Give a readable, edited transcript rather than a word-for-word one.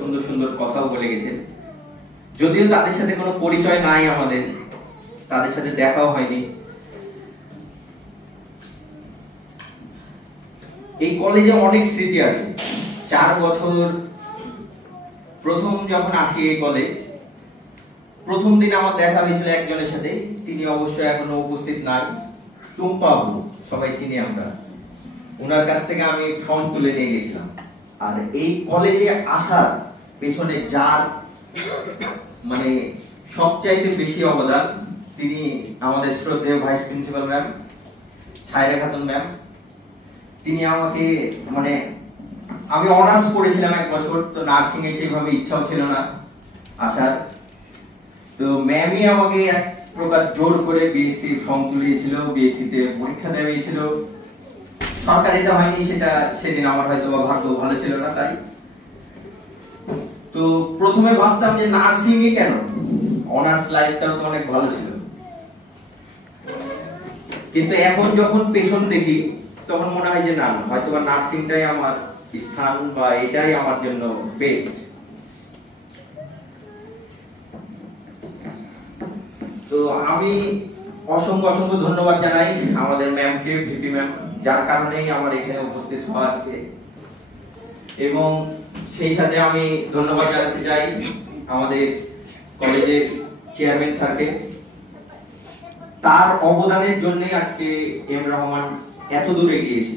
সুন্দর সুন্দর কথাও বলে গেছেন। যদিও তাদের সাথে কোনো পরিচয় নাই, আমাদের তাদের সাথে দেখাও হয়নি। এই কলেজে অনেক স্মৃতি আছে। 4 বছর প্রথম যখন আসি এই কলেজ, প্রথম দিন আমার দেখা হয়েছিল একজনের সাথে, তিনি অবশ্যই এখনো উপস্থিত নাই, টুম্পা আপু, সবাই চিনি আমরা। ওনার কাছ থেকে আমি ফর্ম তুলে নিয়ে গেছিলাম। আর এই কলেজে আসার পেছনে যার মানে সবচাইতে বেশি অবদান, তিনি আমাদের শ্রদ্ধেয় vice principal ma'am Chhayra Khatun ma'am. তিনি আমাকে মানে আমি অনার্স পড়েছিলাম 1 বছর, তো নার্সিং এ সেইভাবে ইচ্ছাও ছিল না আসার। তো ম্যামই আমাকে এক প্রকার জোর করে বিএসসি ফর্ম তুলিয়েছিল, বিএসসি তে পরীক্ষা দেওয়াইছিল। সরকারিতে হয়নি, সেটা সেদিন আমার হয়তো ভাগ্য ভালো ছিল না। তাই তো প্রথমে ভাবতাম যে নার্সিং এ কেন, অনার্স লাইফটাও তো অনেক ভালো ছিল। কিন্তু এখন যখন পেছন দেখি তখন মনে হয় যে না, হয়তো বা নার্সিংটাই আমার স্থান, বা এটাই আমার জন্য বেস্ট। তো আমি অসংখ্য অসংখ্য ধন্যবাদ জানাই আমাদের ম্যামকে, ভিপি ম্যাম, যার কারণেই আমার এখানে উপস্থিত হওয়া আজকে। এবং সেই সাথে আমি ধন্যবাদ জানাতে চাই আমাদের কলেজের চেয়ারম্যান স্যারকে। তার অবদানের জন্য আজকে এম রহমান এত দূরে গিয়েছে।